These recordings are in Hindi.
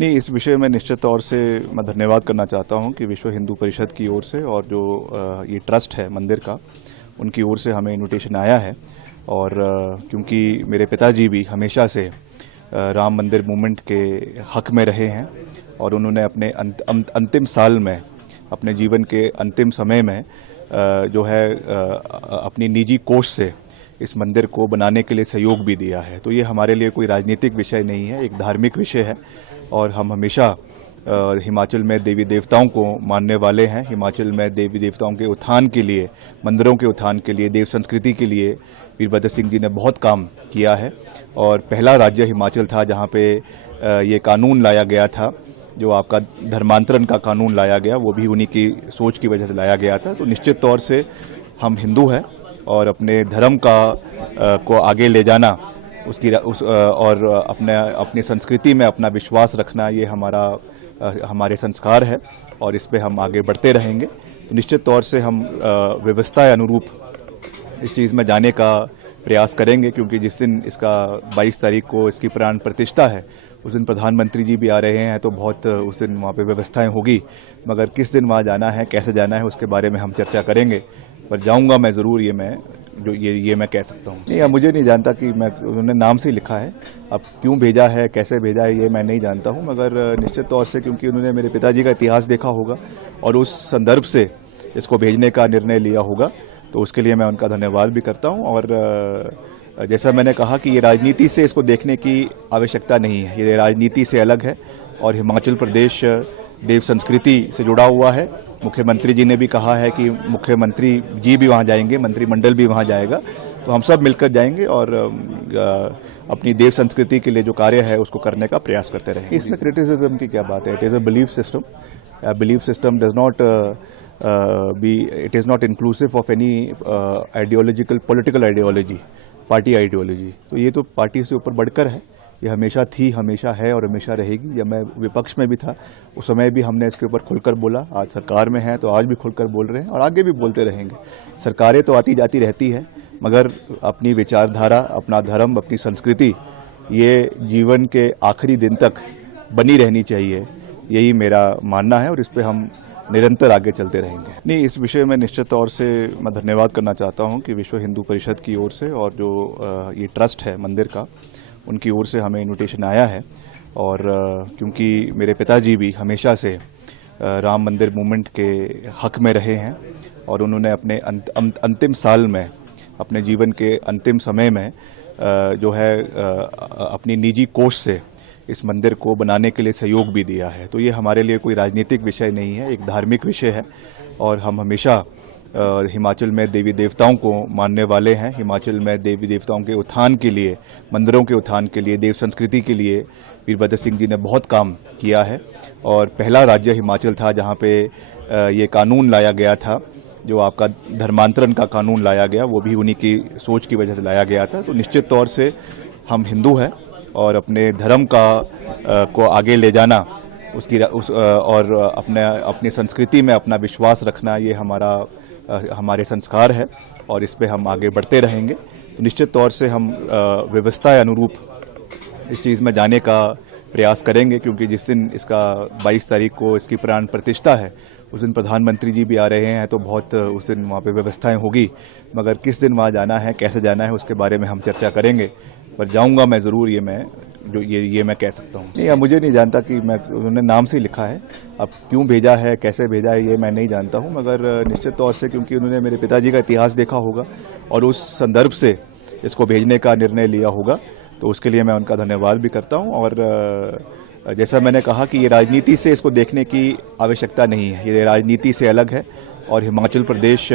नहीं, इस विषय में निश्चित तौर से मैं धन्यवाद करना चाहता हूं कि विश्व हिंदू परिषद की ओर से और जो ये ट्रस्ट है मंदिर का, उनकी ओर से हमें इनविटेशन आया है। और क्योंकि मेरे पिताजी भी हमेशा से राम मंदिर मूवमेंट के हक में रहे हैं और उन्होंने अपने अंतिम साल में, अपने जीवन के अंतिम समय में जो है अपनी निजी कोष से इस मंदिर को बनाने के लिए सहयोग भी दिया है। तो ये हमारे लिए कोई राजनीतिक विषय नहीं है, एक धार्मिक विषय है। और हम हमेशा हिमाचल में देवी देवताओं को मानने वाले हैं। हिमाचल में देवी देवताओं के उत्थान के लिए, मंदिरों के उत्थान के लिए, देव संस्कृति के लिए वीरभद्र सिंह जी ने बहुत काम किया है। और पहला राज्य हिमाचल था जहाँ पे ये कानून लाया गया था, जो आपका धर्मांतरण का कानून लाया गया, वो भी उन्हीं की सोच की वजह से लाया गया था। तो निश्चित तौर से हम हिंदू हैं और अपने धर्म को आगे ले जाना, और अपनी संस्कृति में अपना विश्वास रखना, ये हमारे संस्कार है और इस पे हम आगे बढ़ते रहेंगे। तो निश्चित तौर से हम व्यवस्था अनुरूप इस चीज़ में जाने का प्रयास करेंगे, क्योंकि जिस दिन इसका 22 तारीख को इसकी प्राण प्रतिष्ठा है, उस दिन प्रधानमंत्री जी भी आ रहे हैं। तो बहुत उस दिन वहाँ पे व्यवस्थाएं होगी, मगर किस दिन वहाँ जाना है, कैसे जाना है, उसके बारे में हम चर्चा करेंगे। पर जाऊँगा मैं ज़रूर, ये मैं कह सकता हूँ। नहीं, अब मुझे नहीं जानता कि उन्होंने नाम से लिखा है, अब क्यों भेजा है, कैसे भेजा है, ये मैं नहीं जानता हूँ। मगर निश्चित तौर से क्योंकि उन्होंने मेरे पिताजी का इतिहास देखा होगा और उस संदर्भ से इसको भेजने का निर्णय लिया होगा, तो उसके लिए मैं उनका धन्यवाद भी करता हूँ। और जैसा मैंने कहा कि ये राजनीति से इसको देखने की आवश्यकता नहीं है, ये राजनीति से अलग है। और हिमाचल प्रदेश देव संस्कृति से जुड़ा हुआ है। मुख्यमंत्री जी ने भी कहा है कि मुख्यमंत्री जी भी वहाँ जाएंगे, मंत्रिमंडल भी वहाँ जाएगा, तो हम सब मिलकर जाएंगे और अपनी देव संस्कृति के लिए जो कार्य है उसको करने का प्रयास करते रहेंगे। इसमें क्रिटिसिज्म की क्या बात है? It is a belief system. Belief system does not it is not inclusive of any political ideology, party ideology. तो ये तो पार्टी से ऊपर बढ़कर है, ये हमेशा थी, हमेशा है और हमेशा रहेगी। जब मैं विपक्ष में भी था उस समय भी हमने इसके ऊपर खुलकर बोला, आज सरकार में है तो आज भी खुलकर बोल रहे हैं और आगे भी बोलते रहेंगे। सरकारें तो आती जाती रहती है, मगर अपनी विचारधारा, अपना धर्म, अपनी संस्कृति, ये जीवन के आखिरी दिन तक बनी रहनी चाहिए, यही मेरा मानना है और इस पर हम निरंतर आगे चलते रहेंगे। नहीं, इस विषय में निश्चित तौर से मैं धन्यवाद करना चाहता हूं कि विश्व हिंदू परिषद की ओर से और जो ये ट्रस्ट है मंदिर का, उनकी ओर से हमें इनविटेशन आया है। और क्योंकि मेरे पिताजी भी हमेशा से राम मंदिर मूवमेंट के हक में रहे हैं और उन्होंने अपने अंतिम साल में, अपने जीवन के अंतिम समय में जो है अपनी निजी कोष से इस मंदिर को बनाने के लिए सहयोग भी दिया है। तो ये हमारे लिए कोई राजनीतिक विषय नहीं है, एक धार्मिक विषय है। और हम हमेशा हिमाचल में देवी देवताओं को मानने वाले हैं। हिमाचल में देवी देवताओं के उत्थान के लिए, मंदिरों के उत्थान के लिए, देव संस्कृति के लिए वीरभद्र सिंह जी ने बहुत काम किया है। और पहला राज्य हिमाचल था जहाँ पे ये कानून लाया गया था, जो आपका धर्मांतरण का कानून लाया गया, वो भी उन्हीं की सोच की वजह से लाया गया था। तो निश्चित तौर से हम हिंदू हैं और अपने धर्म को आगे ले जाना, और अपनी संस्कृति में अपना विश्वास रखना, ये हमारे संस्कार है और इस पे हम आगे बढ़ते रहेंगे। तो निश्चित तौर से हम व्यवस्था अनुरूप इस चीज़ में जाने का प्रयास करेंगे, क्योंकि जिस दिन इसका 22 तारीख को इसकी प्राण प्रतिष्ठा है, उस दिन प्रधानमंत्री जी भी आ रहे हैं। तो बहुत उस दिन वहाँ पे व्यवस्थाएं होगी, मगर किस दिन वहाँ जाना है, कैसे जाना है, उसके बारे में हम चर्चा करेंगे। पर जाऊँगा मैं ज़रूर, ये मैं कह सकता हूँ। नहीं, अब मुझे नहीं जानता कि उन्होंने नाम से लिखा है, अब क्यों भेजा है, कैसे भेजा है, ये मैं नहीं जानता हूँ। मगर निश्चित तौर से क्योंकि उन्होंने मेरे पिताजी का इतिहास देखा होगा और उस संदर्भ से इसको भेजने का निर्णय लिया होगा, तो उसके लिए मैं उनका धन्यवाद भी करता हूँ। और जैसा मैंने कहा कि ये राजनीति से इसको देखने की आवश्यकता नहीं है, ये राजनीति से अलग है। और हिमाचल प्रदेश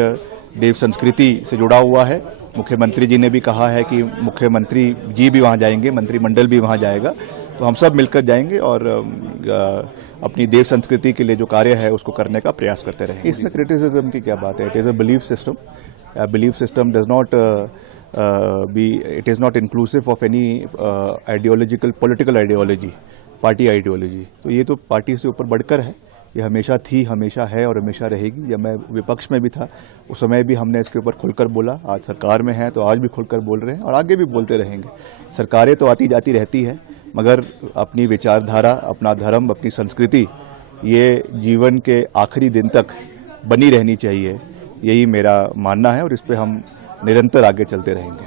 देव संस्कृति से जुड़ा हुआ है। मुख्यमंत्री जी ने भी कहा है कि मुख्यमंत्री जी भी वहाँ जाएंगे, मंत्रिमंडल भी वहाँ जाएगा, तो हम सब मिलकर जाएंगे और अपनी देव संस्कृति के लिए जो कार्य है उसको करने का प्रयास करते रहेंगे। इसमें क्रिटिसिज्म की क्या बात है? It is a belief system. Belief system does not it is not inclusive of any political ideology, party ideology. तो ये तो पार्टी से ऊपर बढ़कर है, ये हमेशा थी, हमेशा है और हमेशा रहेगी। जब मैं विपक्ष में भी था उस समय भी हमने इसके ऊपर खुलकर बोला, आज सरकार में है तो आज भी खुलकर बोल रहे हैं और आगे भी बोलते रहेंगे। सरकारें तो आती जाती रहती है, मगर अपनी विचारधारा, अपना धर्म, अपनी संस्कृति ये जीवन के आखिरी दिन तक बनी रहनी चाहिए, यही मेरा मानना है और इस पे हम निरंतर आगे चलते रहेंगे।